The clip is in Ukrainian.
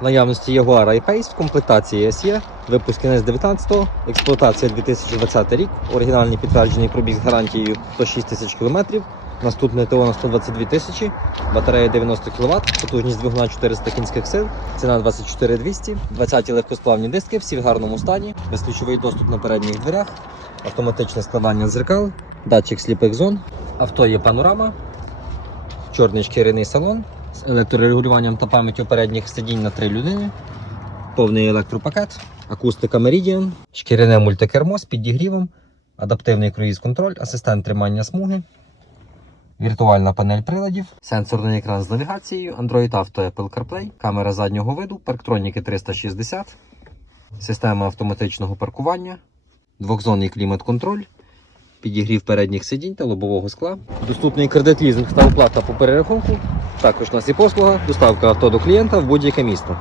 Наявності Jaguar I-Pace в комплектації SE, випуск кінець 19-го, експлуатація 2020 рік, оригінальний підтверджений пробіг з гарантією 106 тисяч кілометрів, наступне ТО на 122 тисячі, батарея 90 кВт, потужність двигуна 400 кінських сил, ціна 24 200, 20 легкосплавні диски, всі в гарному стані, безключовий доступ на передніх дверях, автоматичне складання дзеркал, датчик сліпих зон, авто є панорама, чорний шкіряний салон електрорегулюванням та пам'яттю передніх сидінь на три людини, повний електропакет, акустика Meridian, шкіряне мультикермо з підігрівом, адаптивний круїз-контроль, асистент тримання смуги, віртуальна панель приладів, сенсорний екран з навігацією, Android Auto Apple CarPlay, камера заднього виду, парктроніки 360, система автоматичного паркування, двохзонний клімат-контроль, підігрів передніх сидінь та лобового скла. Доступний кредит лізинг та оплата по перерахунку. Також у нас і послуга, доставка авто до клієнта в будь-яке місто.